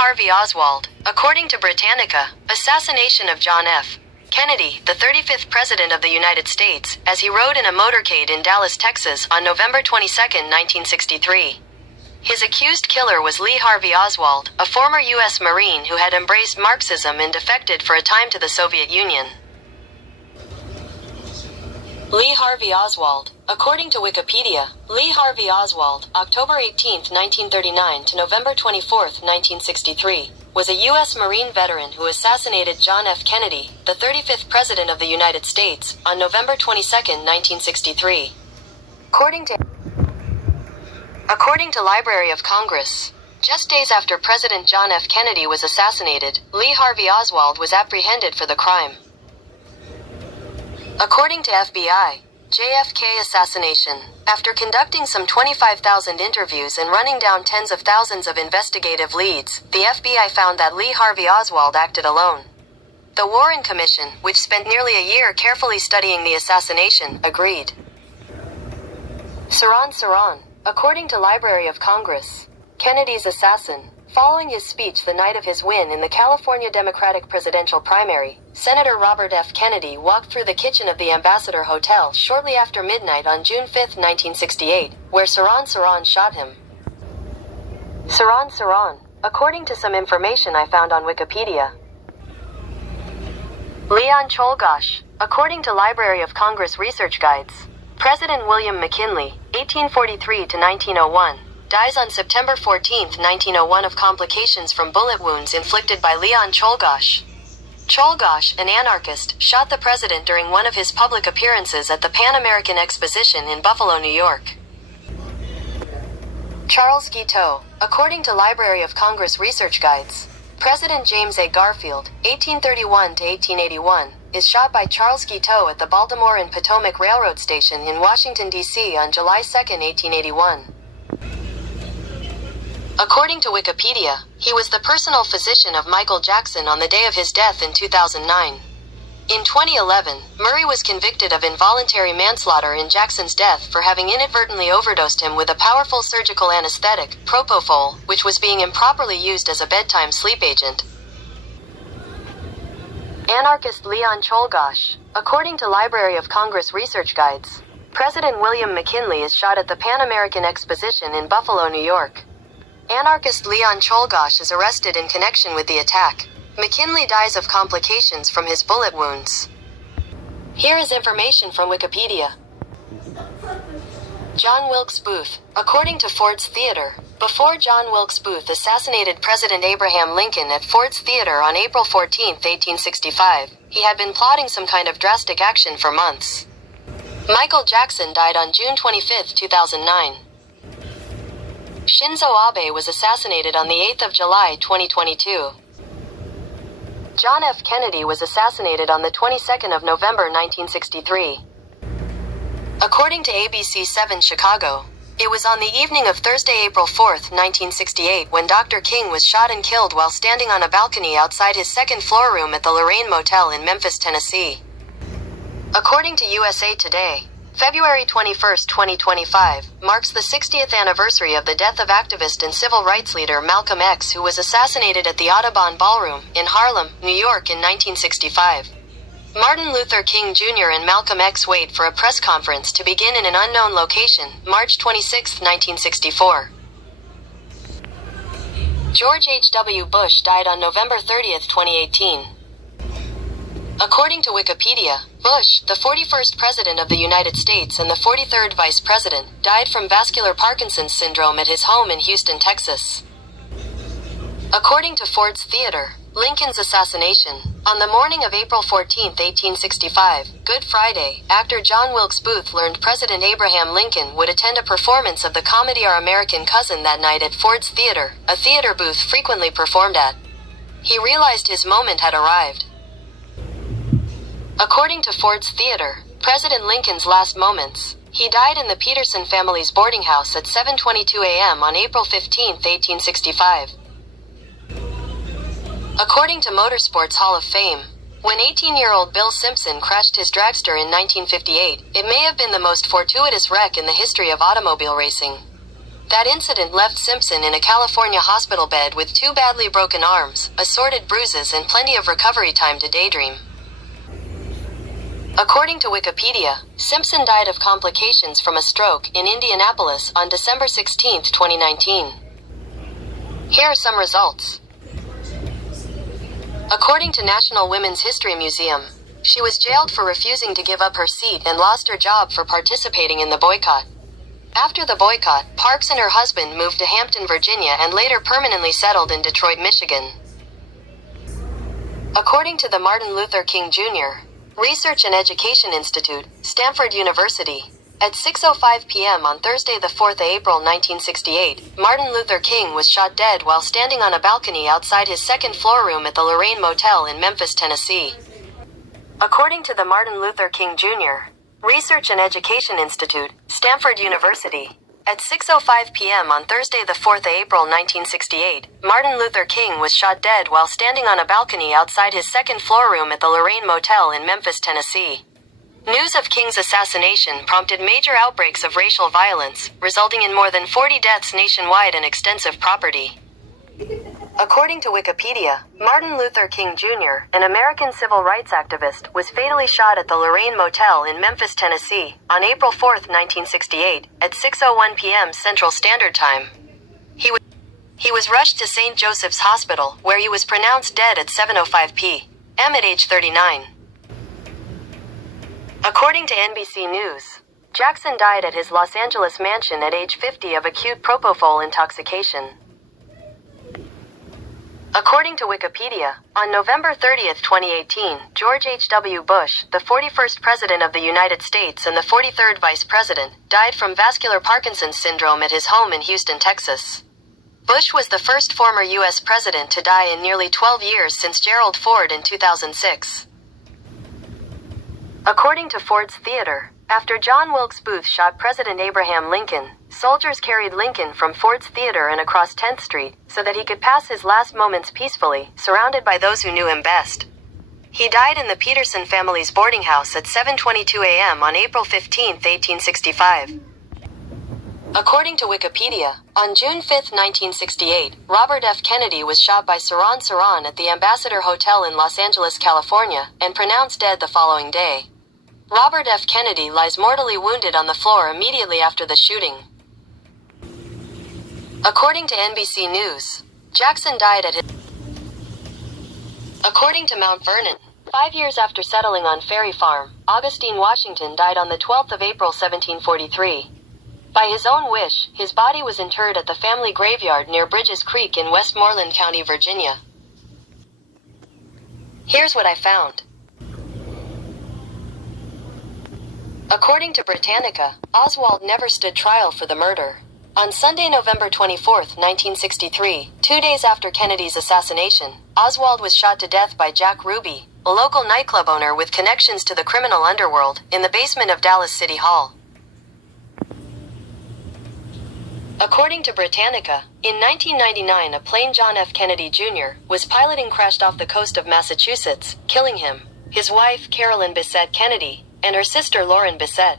Harvey Oswald. According to Britannica, assassination of John F. Kennedy, the 35th President of the United States, as he rode in a motorcade in Dallas, Texas, on November 22, 1963. His accused killer was Lee Harvey Oswald, a former U.S. Marine who had embraced Marxism and defected for a time to the Soviet Union. Lee Harvey Oswald. According to Wikipedia, Lee Harvey Oswald, October 18, 1939 to November 24, 1963, was a U.S. Marine veteran who assassinated John F. Kennedy, the 35th President of the United States, on November 22, 1963. According to Library of Congress, just days after President John F. Kennedy was assassinated, Lee Harvey Oswald was apprehended for the crime. According to FBI, JFK assassination. After conducting some 25,000 interviews and running down tens of thousands of investigative leads, the FBI found that Lee Harvey Oswald acted alone. The Warren Commission, which spent nearly a year carefully studying the assassination, agreed. Saran. According to Library of Congress, Kennedy's assassin. Following his speech the night of his win in the California Democratic presidential primary, Senator Robert F. Kennedy walked through the kitchen of the Ambassador Hotel shortly after midnight on June 5, 1968, where Saran shot him. Saran. According to some information I found on Wikipedia. Leon Czolgosz. According to Library of Congress research guides, President William McKinley, 1843 to 1901, dies on September 14, 1901 of complications from bullet wounds inflicted by Leon Czolgosz. Czolgosz, an anarchist, shot the president during one of his public appearances at the Pan American Exposition in Buffalo, New York. Charles Guiteau. According to Library of Congress research guides, President James A. Garfield, 1831 to 1881, is shot by Charles Guiteau at the Baltimore and Potomac Railroad Station in Washington, D.C. on July 2, 1881. According to Wikipedia, he was the personal physician of Michael Jackson on the day of his death in 2009. In 2011, Murray was convicted of involuntary manslaughter in Jackson's death for having inadvertently overdosed him with a powerful surgical anesthetic, propofol, which was being improperly used as a bedtime sleep agent. Anarchist Leon Czolgosz. According to Library of Congress research guides, President William McKinley is shot at the Pan American Exposition in Buffalo, New York. Anarchist Leon Czolgosz is arrested in connection with the attack. McKinley dies of complications from his bullet wounds. Here is information from Wikipedia. John Wilkes Booth. According to Ford's Theater, before John Wilkes Booth assassinated President Abraham Lincoln at Ford's Theater on April 14, 1865, he had been plotting some kind of drastic action for months. Michael Jackson died on June 25, 2009. Shinzo Abe was assassinated on the 8th of July, 2022. John F. Kennedy was assassinated on the 22nd of November, 1963. According to ABC 7 Chicago, it was on the evening of Thursday, April 4, 1968, when Dr. King was shot and killed while standing on a balcony outside his second-floor room at the Lorraine Motel in Memphis, Tennessee. According to USA Today, February 21, 2025, marks the 60th anniversary of the death of activist and civil rights leader Malcolm X, who was assassinated at the Audubon Ballroom in Harlem, New York in 1965. Martin Luther King Jr. and Malcolm X wait for a press conference to begin in an unknown location, March 26, 1964. George H.W. Bush died on November 30, 2018. According to Wikipedia, Bush, the 41st President of the United States and the 43rd Vice President, died from vascular Parkinson's syndrome at his home in Houston, Texas. According to Ford's Theater, Lincoln's assassination. On the morning of April 14, 1865, Good Friday, actor John Wilkes Booth learned President Abraham Lincoln would attend a performance of the comedy Our American Cousin that night at Ford's Theater, a theater Booth frequently performed at. He realized his moment had arrived. According to Ford's Theater, President Lincoln's last moments. He died in the Peterson family's boarding house at 7:22 a.m. on April 15, 1865. According to Motorsports Hall of Fame, when 18-year-old Bill Simpson crashed his dragster in 1958, it may have been the most fortuitous wreck in the history of automobile racing. That incident left Simpson in a California hospital bed with 2 badly broken arms, assorted bruises, and plenty of recovery time to daydream. According to Wikipedia, Simpson died of complications from a stroke in Indianapolis on December 16, 2019. Here are some results. According to National Women's History Museum, she was jailed for refusing to give up her seat and lost her job for participating in the boycott. After the boycott, Parks and her husband moved to Hampton, Virginia, and later permanently settled in Detroit, Michigan. According to the Martin Luther King Jr. Research and Education Institute, Stanford University, at 6:05 p.m. on Thursday the 4th of April 1968, Martin Luther King was shot dead while standing on a balcony outside his second-floor room at the Lorraine Motel in Memphis, Tennessee. According to the Martin Luther King Jr. Research and Education Institute, Stanford University, at 6:05 p.m. on Thursday the 4th of April 1968, Martin Luther King was shot dead while standing on a balcony outside his second-floor room at the Lorraine Motel in Memphis, Tennessee. News of King's assassination prompted major outbreaks of racial violence, resulting in more than 40 deaths nationwide and extensive property. According to Wikipedia, Martin Luther King Jr., an American civil rights activist, was fatally shot at the Lorraine Motel in Memphis, Tennessee, on April 4, 1968, at 6:01 p.m. Central Standard Time. He was rushed to St. Joseph's Hospital, where he was pronounced dead at 7:05 p.m. at age 39. According to NBC News, Jackson died at his Los Angeles mansion at age 50 of acute propofol intoxication. According to Wikipedia, on November 30, 2018, George H.W. Bush, the 41st President of the United States and the 43rd Vice President, died from vascular Parkinson's syndrome at his home in Houston, Texas. Bush was the first former U.S. president to die in nearly 12 years since Gerald Ford in 2006. According to Ford's Theater, after John Wilkes Booth shot President Abraham Lincoln, soldiers carried Lincoln from Ford's Theater and across 10th Street so that he could pass his last moments peacefully, surrounded by those who knew him best. He died in the Peterson family's boarding house at 7:22 a.m. on April 15, 1865. According to Wikipedia, on June 5, 1968, Robert F. Kennedy was shot by Saran Saran at the Ambassador Hotel in Los Angeles, California, and pronounced dead the following day. Robert F. Kennedy lies mortally wounded on the floor immediately after the shooting. According to NBC News, Jackson died at his... According to Mount Vernon, 5 years after settling on Ferry Farm, Augustine Washington died on the 12th of April 1743. By his own wish, his body was interred at the family graveyard near Bridges Creek in Westmoreland County, Virginia. Here's what I found. According to Britannica, Oswald never stood trial for the murder. On Sunday, November 24, 1963, 2 days after Kennedy's assassination, Oswald was shot to death by Jack Ruby, a local nightclub owner with connections to the criminal underworld, in the basement of Dallas City Hall. According to Britannica, in 1999 a plane John F. Kennedy Jr. was piloting crashed off the coast of Massachusetts, killing him, his wife Carolyn Bissett Kennedy, and her sister Lauren Bissett.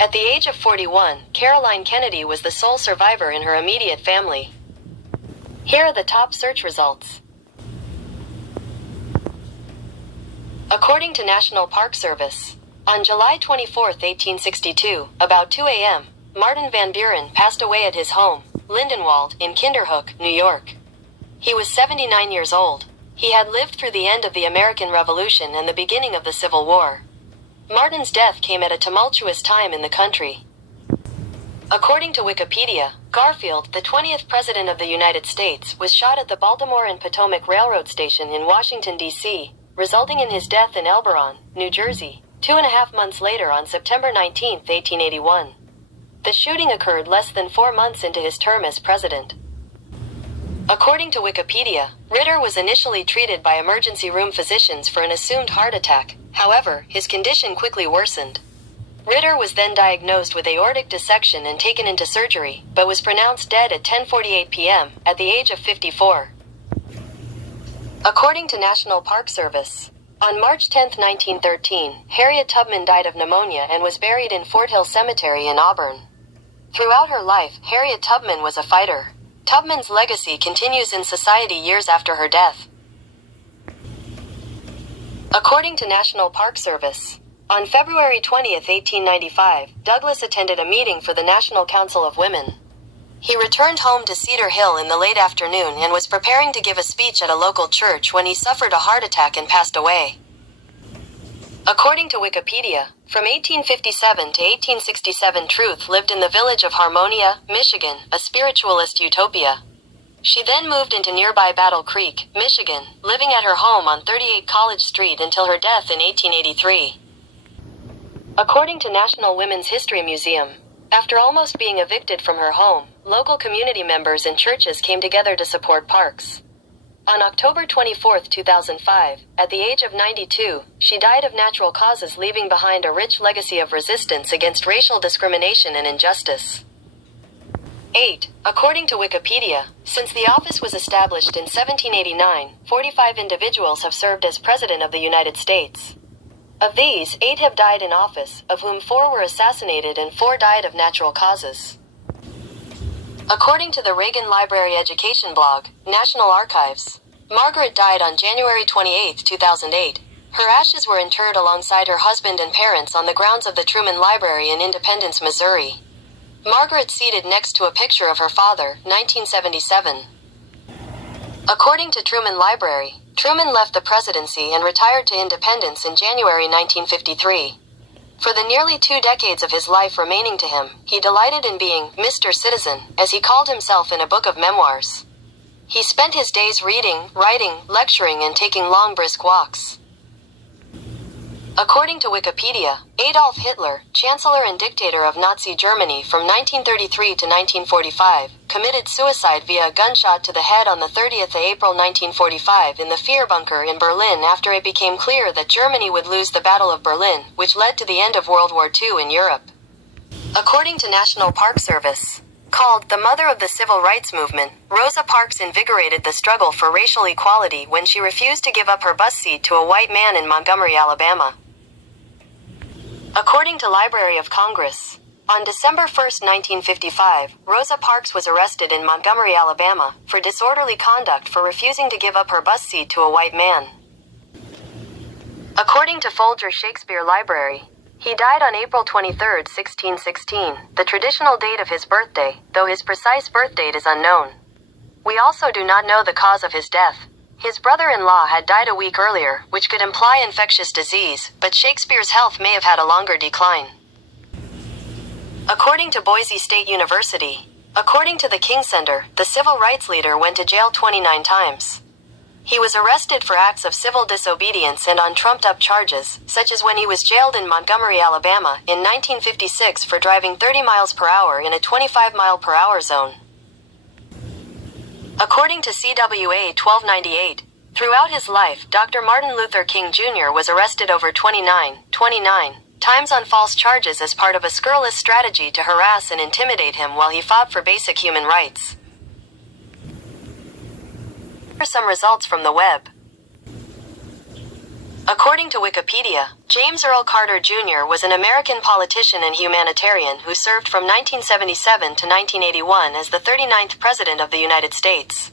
At the age of 41, Caroline Kennedy was the sole survivor in her immediate family. Here are the top search results. According to National Park Service, on July 24, 1862, about 2 a.m., Martin Van Buren passed away at his home, Lindenwold, in Kinderhook, New York. He was 79 years old. He had lived through the end of the American Revolution and the beginning of the Civil War. Martin's death came at a tumultuous time in the country. According to Wikipedia, Garfield, the 20th President of the United States, was shot at the Baltimore and Potomac Railroad Station in Washington, D.C., resulting in his death in Elberon, New Jersey, 2.5 months later on September 19, 1881. The shooting occurred less than 4 months into his term as president. According to Wikipedia, Ritter was initially treated by emergency room physicians for an assumed heart attack. However, his condition quickly worsened. Ritter was then diagnosed with aortic dissection and taken into surgery, but was pronounced dead at 10:48 p.m. at the age of 54. According to National Park Service, on March 10, 1913, Harriet Tubman died of pneumonia and was buried in Fort Hill Cemetery in Auburn. Throughout her life, Harriet Tubman was a fighter. Tubman's legacy continues in society years after her death. According to National Park Service, on February 20, 1895, Douglas attended a meeting for the National Council of Women. He returned home to Cedar Hill in the late afternoon and was preparing to give a speech at a local church when he suffered a heart attack and passed away. According to Wikipedia, from 1857 to 1867 Truth lived in the village of Harmonia, Michigan, a spiritualist utopia. She then moved into nearby Battle Creek, Michigan, living at her home on 38 College Street until her death in 1883. According to National Women's History Museum, after almost being evicted from her home, local community members and churches came together to support Parks. On October 24, 2005, at the age of 92, she died of natural causes, leaving behind a rich legacy of resistance against racial discrimination and injustice. 8. According to Wikipedia, since the office was established in 1789, 45 individuals have served as President of the United States. Of these, 8 have died in office, of whom 4 were assassinated and 4 died of natural causes. According to the Reagan Library Education blog, National Archives, Margaret died on January 28, 2008. Her ashes were interred alongside her husband and parents on the grounds of the Truman Library in Independence, Missouri. Margaret seated next to a picture of her father, 1977. According to Truman Library, Truman left the presidency and retired to independence in January 1953. For the nearly 2 decades of his life remaining to him, he delighted in being Mr. Citizen, as he called himself in a book of memoirs. He spent his days reading, writing, lecturing, and taking long brisk walks. According to Wikipedia, Adolf Hitler, Chancellor and dictator of Nazi Germany from 1933 to 1945, committed suicide via a gunshot to the head on the 30th of April 1945 in the Fear Bunker in Berlin after it became clear that Germany would lose the Battle of Berlin, which led to the end of World War II in Europe. According to National Park Service, called the mother of the civil rights movement, Rosa Parks invigorated the struggle for racial equality when she refused to give up her bus seat to a white man in Montgomery, Alabama. According to Library of Congress, on December 1, 1955, Rosa Parks was arrested in Montgomery, Alabama, for disorderly conduct for refusing to give up her bus seat to a white man. According to Folger Shakespeare Library, he died on April 23, 1616, the traditional date of his birthday, though his precise birth date is unknown. We also do not know the cause of his death. His brother-in-law had died a week earlier, which could imply infectious disease, but Shakespeare's health may have had a longer decline. According to Boise State University, according to the King Center, the civil rights leader went to jail 29 times. He was arrested for acts of civil disobedience and on trumped-up charges, such as when he was jailed in Montgomery, Alabama, in 1956 for driving 30 miles per hour in a 25-mile-per-hour zone. According to CWA 1298, throughout his life, Dr. Martin Luther King Jr. was arrested over 29 times on false charges as part of a scurrilous strategy to harass and intimidate him while he fought for basic human rights. Here are some results from the web. According to Wikipedia, James Earl Carter Jr. was an American politician and humanitarian who served from 1977 to 1981 as the 39th President of the United States.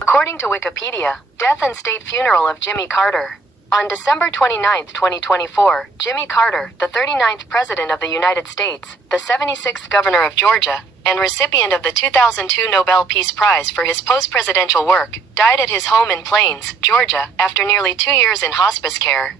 According to Wikipedia, death and state funeral of Jimmy Carter. On December 29, 2024, Jimmy Carter, the 39th President of the United States, the 76th Governor of Georgia, and recipient of the 2002 Nobel Peace Prize for his post-presidential work, died at his home in Plains, Georgia, after nearly 2 years in hospice care.